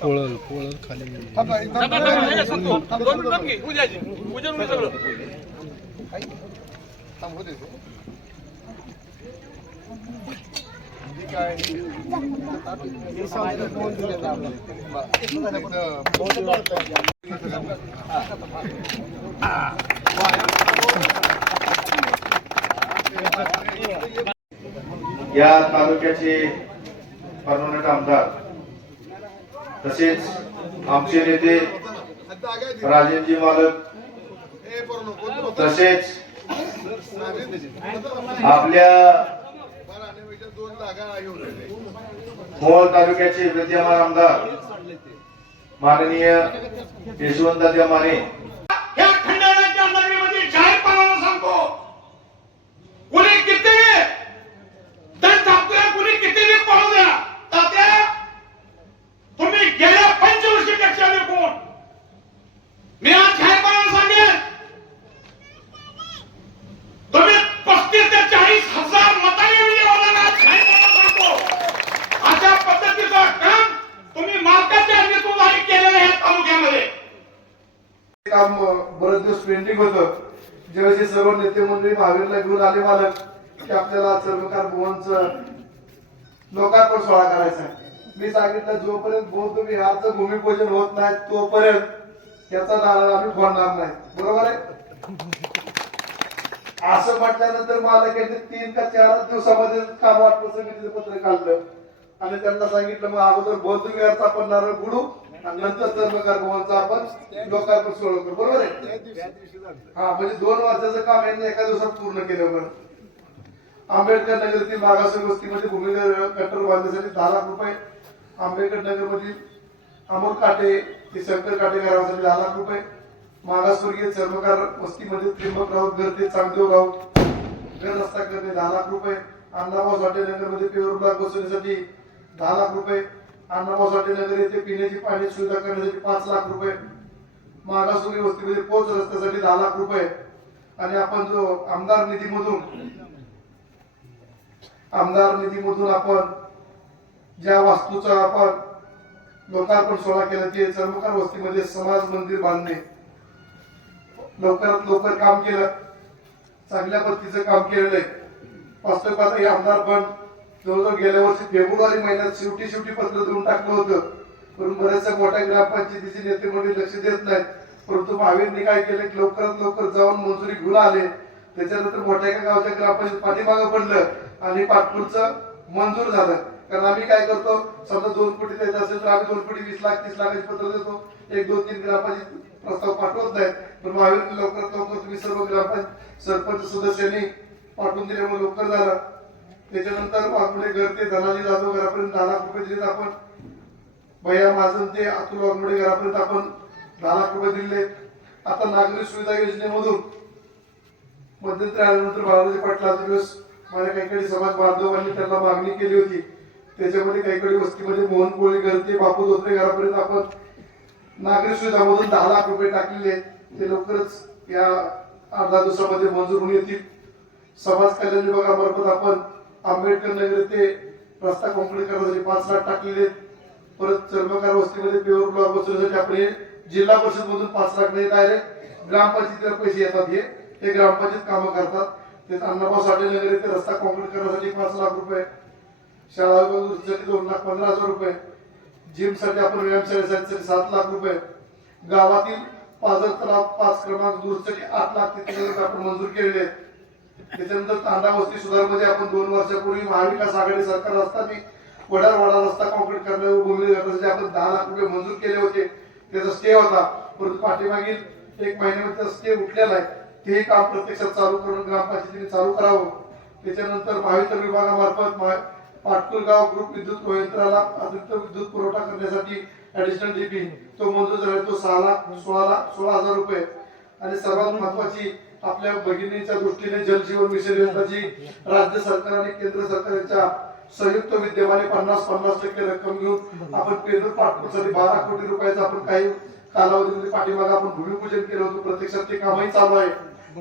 पोळल पोळल खाली. या तालुक्याचे परमनंट आमदार तसेच आमचे नेते राजेंद्रजी मालक तसेच आपल्या मोहोळ तालुक्याचे विद्यमान आमदार माननीय यशवंत माने या खंडाळ्याच्या नगरीमध्ये जाहीरपणानं सांगतो कुणी किती तर तात्या कुणी किती बी पळू द्या तात्या तुम्ही गेल्या पंचवर्षीपेक्षा बी कोण मी आज जाहीरपणानं सांगेन तुम्ही पस्तीस ते चाळीस हजार मतांनी विजयवादाला आज जाहीरपणानं सांगतो अशा पद्धतीचं काम तुम्ही मालकाच्या नेतृत्वाने केलेलं आहे या तालुक्यामध्ये काम बरेच पेंडिंग होतं. ज्यावेळेस हे सर्व नेते मंडळी महावीरला घेऊन आले मालक की आपल्याला चर्मकार भुवनचं लोकार्पण सोहळा करायचा आहे. मी सांगितलं जोपर्यंत बौद्ध विहारचं भूमिपूजन होत नाही तोपर्यंत याचा नारळ आम्ही फोडणार नाही. बरोबर आहे? असं म्हटल्यानंतर मालक काही तीन का चार दिवसामध्ये काम वाटप समितीचं पत्र काढलं. आणि त्यांना सांगितलं मग अगोदर बौद्ध विहारचा आपण नारळ बुडू आणि नंतर चर्मकार भवनचा आपण लोकार्पण सोहळा करू बरोबर आहे? हा म्हणजे दोन वर्षाचं काम यांनी एका दिवसात पूर्ण केलं बरं. आंबेडकर नगरातील मागासवर्गीय वस्तीमध्ये भूमिगत गटर बांधण्यासाठी दहा लाख रुपये आंबेडकर नगर मधील अमोल काटे ते शंकर काटे घरासाठी दहा लाख रुपये मागासवर्गीय चर्मकार वस्तीमध्ये त्रिंबक राऊत घर ते चांगदेव राऊत घर रस्ता करणे दहा लाख रुपये अण्णाभाऊ साठे नगरमध्ये पेवर ब्लॉक बसवण्यासाठी दहा लाख रुपये अण्णाभाऊ नगर येथे पिण्याची पाणी सुविधा करण्यासाठी पाच लाख रुपये मागासवर्गीय वस्तीमध्ये पोच रस्त्यासाठी दहा लाख रुपये. आणि आपण जो आमदार निधीमधून आमदार निधीमधून आपण ज्या वास्तूचा आपण लोकार्पण सोहळा केला ते चर्मकार वस्तीमध्ये समाज मंदिर बांधणे. लवकरात लवकर काम केलं. चांगल्या पद्धतीचं काम केलेलं आहे वास्तविक हे आमदार पण जवळजवळ गेल्या वर्षी फेब्रुवारी महिन्यात शेवटी शेवटी पत्र देऊन टाकलं होतं. परंतु बऱ्याचशा मोठ्या ग्रामपंचायतीचे नेते मंडळी लक्ष देत नाहीत. परंतु महावीरने काय केले? की लवकरात लवकर जाऊन मंजुरी घेऊन आले. त्याच्यानंतर मोठ्या एका गावच्या ग्रामपंचायत पाठीमागं पडलं आणि पाठपूरचं मंजूर झालं. कारण आम्ही काय करतो? समजा दोन कोटी द्यायचं असेल तर आम्ही दोन कोटी वीस लाख तीस लाखाचे पत्र देतो. एक दोन तीन ग्रामपंचायत प्रस्ताव पाठवत नाहीत. पण महावीरने लवकरात लवकर तुम्ही सर्व ग्रामपंचायत सरपंच सदस्यांनी पाठवून दिल्यामुळे लवकर झालं. त्याच्यानंतर वाघमोडे घर ते धनाजी जाधव घरापर्यंत दहा लाख रुपये दिलेत आपण. भैया माझं ते अतुल वाघमोडे घरापर्यंत आपण दहा लाख रुपये दिले आता नागरी सुविधा योजनेमधून मध्यंतरी आल्यानंतर बाळाजी पाटलाचा दिवस माझ्या काही काही समाज बांधवांनी त्यांना मागणी केली होती. त्याच्यामध्ये काही काही वस्तीमध्ये मोहन कोळी घर ते बापू धोत्रे घरापर्यंत आपण नागरी सुविधामधून दहा लाख रुपये टाकलेले. आहेत ते लवकरच या अर्धा दिवसामध्ये मंजूर होऊन येतील. समाज कल्याण विभागामार्फत आपण आंबेडकर नगर ते रस्ता कॉम्प्लीट करण्यासाठी पाच लाख टाकलेले आहेत. परत चर्मकार वस्तीमध्ये पेवर ब्लॉक बसवण्यासाठी आपण जिल्हा परिषद मधून पाच लाख नाही डायरेक्ट ग्रामपंचायतीला पैसे येतात हे. ते ग्रामपंचायत कामं करतात. ते अण्णाभाऊ साठे नगर ते रस्ता कॉम्प्लीट करण्यासाठी पाच लाख रुपये. शाळा दुरुस्तीसाठी दोन लाख पंधरा हजार रुपये. जिमसाठी आपण व्यायामशाळेसाठी सात लाख रुपये. गावातील पाच तलाव पाच क्रमांक दुरुस्तीसाठी आठ लाख तिथे आपण मंजूर केलेले आहेत. त्याच्यानंतर तांडा वस्ती सुधारमध्ये आपण दोन वर्षापूर्वी महाविकास आघाडी सरकार रस्ता ती वडार वडा रस्ता कॉन्क्रीट करण्यावर भूमी गटासाठी आपण दहा लाख रुपये मंजूर केले होते त्याचा स्टे होता. परंतु पाठीमागील एक महिन्यामध्ये स्टे उठलेला आहे. ते काम प्रत्यक्षात चालू करून ग्रामपंचायतीने चालू करावं. त्याच्यानंतर महावितरण विभागामार्फत पाटकुल पाटकुलगाव ग्रुप विद्युत यंत्राला अतिरिक्त विद्युत पुरवठा करण्यासाठी ऍडिशनल डीपी तो मंजूर झाला. तो सहा लाख सोळा लाख सोळा हजार रुपये. आणि सर्वात महत्वाची आपल्या भगिनीच्या दृष्टीने जलजीवन मिशन योजनाची राज्य सरकार आणि केंद्र सरकारच्या संयुक्त विद्यमाने पन्नास पन्नास टक्के रक्कम घेऊन आपण पेरूर पाटपूरसाठी बारा कोटी रुपयाचा आपण काही कालावधीमध्ये पाठीमागे आपण भूमिपूजन केलं होतं. प्रत्यक्षात ते कामही चालू आहे.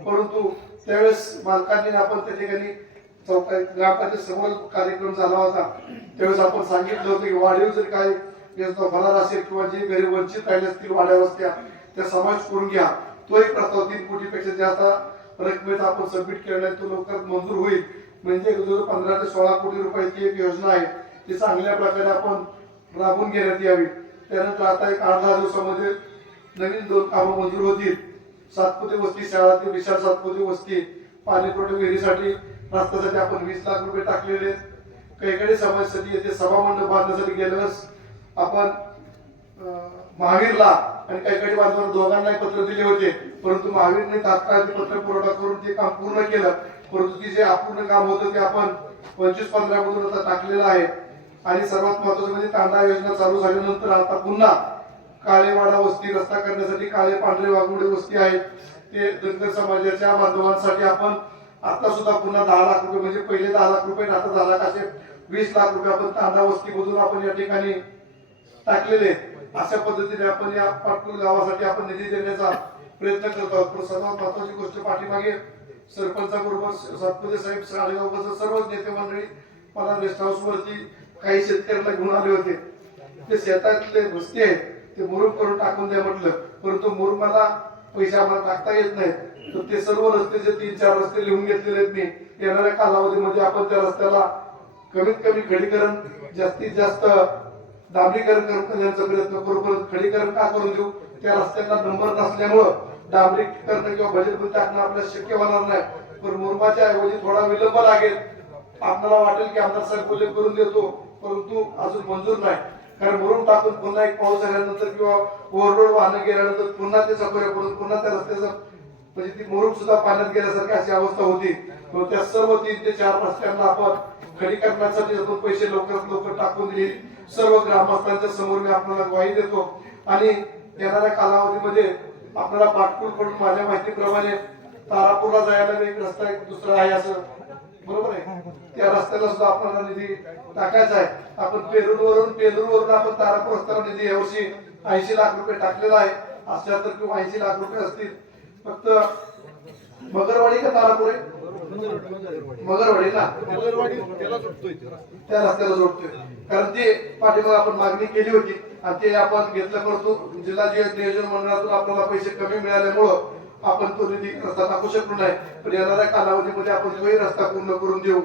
परंतु त्यावेळेस मालकांनी आपण त्या ठिकाणी चौका ग्रामपंचायत समोर कार्यक्रम झाला होता. त्यावेळेस आपण सांगितलं होतं की वाढीव जर काही योजना असेल किंवा जे गरीब वंचित राहिले असतील वाड्या त्या समाज करून घ्या. तोही प्रस्ताव तीन कोटीपेक्षा जास्त रकमेचा आपण सबमिट केलेला तो लवकरात मंजूर होईल. म्हणजे पंधरा ते सोळा कोटी रुपयाची एक योजना आहे ती चांगल्या प्रकारे आपण राबवून घेण्यात यावी. त्यानंतर आता एक आठ दहा दिवसामध्ये नवीन दोन कामं मंजूर होतील. सातपुते वस्ती शाळातील विशाल सातपुते वस्ती. पाणी पुरवठा विहिरीसाठी रस्त्यासाठी आपण वीस लाख रुपये टाकलेले आहेत. कैकडे समाजासाठी येथे सभामंडप बांधण्यासाठी गेल्यास आपण महावीरला आणि कैकडे बांधवांना दोघांनाही पत्र दिले होते. परंतु महावीरने तात्काळ पत्र पुरवठा करून ते काम पूर्ण केलं. परंतु ती जे अपूर्ण काम होतं ते आपण पंचवीस पंधरा मधून आता टाकलेलं आहे. आणि सर्वात महत्वाचं म्हणजे तांडा योजना चालू झाल्यानंतर आता पुन्हा काळेवाडा वस्ती रस्ता करण्यासाठी काळे पांढरे वाघमोडे वस्ती आहेत. ते धनगर समाजाच्या बांधवांसाठी आपण आता सुद्धा पुन्हा दहा लाख रुपये म्हणजे पहिले दहा लाख रुपये आता दहा लाख असे वीस लाख रुपये आपण तांडा वस्ती मधून आपण या ठिकाणी टाकलेले आहेत. अशा पद्धतीने आपण या पाटपूर गावासाठी आपण निधी देण्याचा प्रयत्न करतो आहोत. पण सर्वात महत्वाची गोष्ट पाठीमागे सरपंचाबरोबर सातपुते साहेब साडेगावकर सर्वच नेते मंडळी मला रेस्ट हाऊस वरती काही शेतकऱ्यांना घेऊन आले होते. ते शेतातले रस्ते आहेत ते मुरुम करून टाकून द्या म्हटलं. परंतु मुरुमाला पैसे आम्हाला टाकता येत नाहीत. तर ते सर्व रस्ते जे तीन चार रस्ते लिहून घेतलेले आहेत मी. येणाऱ्या कालावधीमध्ये आपण त्या रस्त्याला कमीत कमी खडीकरण जास्तीत जास्त डांबरीकरण करण्याचा प्रयत्न करू परत खडीकरण का करून देऊ? त्या रस्त्यांना नंबर नसल्यामुळं डांबरीकरण किंवा बजेट टाकणं आपल्याला शक्य होणार नाही. पण मुरमाच्या ऐवजी थोडा विलंब लागेल. आपल्याला वाटेल की आमदार साहेब पूजन करून देतो. परंतु अजून मंजूर नाही. कारण मुरुम टाकून पुन्हा एक पाऊस झाल्यानंतर किंवा ओव्हरलोड वाहन गेल्यानंतर पुन्हा ते सफर पडून पुन्हा त्या रस्त्याचं म्हणजे ती मुरुम सुद्धा पाण्यात गेल्यासारखी अशी अवस्था होती. त्या सर्व तीन ते चार रस्त्यांना आपण खडीकरणासाठी आपण पैसे लवकरात लवकर टाकून दिले. सर्व ग्रामस्थांच्या समोर मी आपल्याला ग्वाही देतो. आणि येणाऱ्या कालावधीमध्ये आपल्याला पाटपूरकडून माझ्या माहितीप्रमाणे तारापूरला जायला एक रस्ता एक दुसरा आहे असं. बरोबर आहे? त्या रस्त्याला सुद्धा आपल्याला निधी टाकायचा आहे. आपण पेरूरवरून पेरूरवरून आपण तारापूर रस्त्याला निधी यावर्षी ऐंशी लाख रुपये टाकलेला आहे. अठ्याहत्तर किंवा ऐंशी लाख रुपये असतील. फक्त मगरवाडी का तारापूर आहे? मगरवाडी ना त्या रस्त्याला जोडतोय. कारण ते पाठीमागे आपण मागणी केली होती. आणि ते आपण घेतलं परंतु जिल्हा नियोजन मंडळातून आपल्याला पैसे कमी मिळाल्यामुळं आपण तो निधी रस्ता टाकू शकलो नाही. पण येणाऱ्या कालावधीमध्ये आपण तोही रस्ता पूर्ण करून देऊ.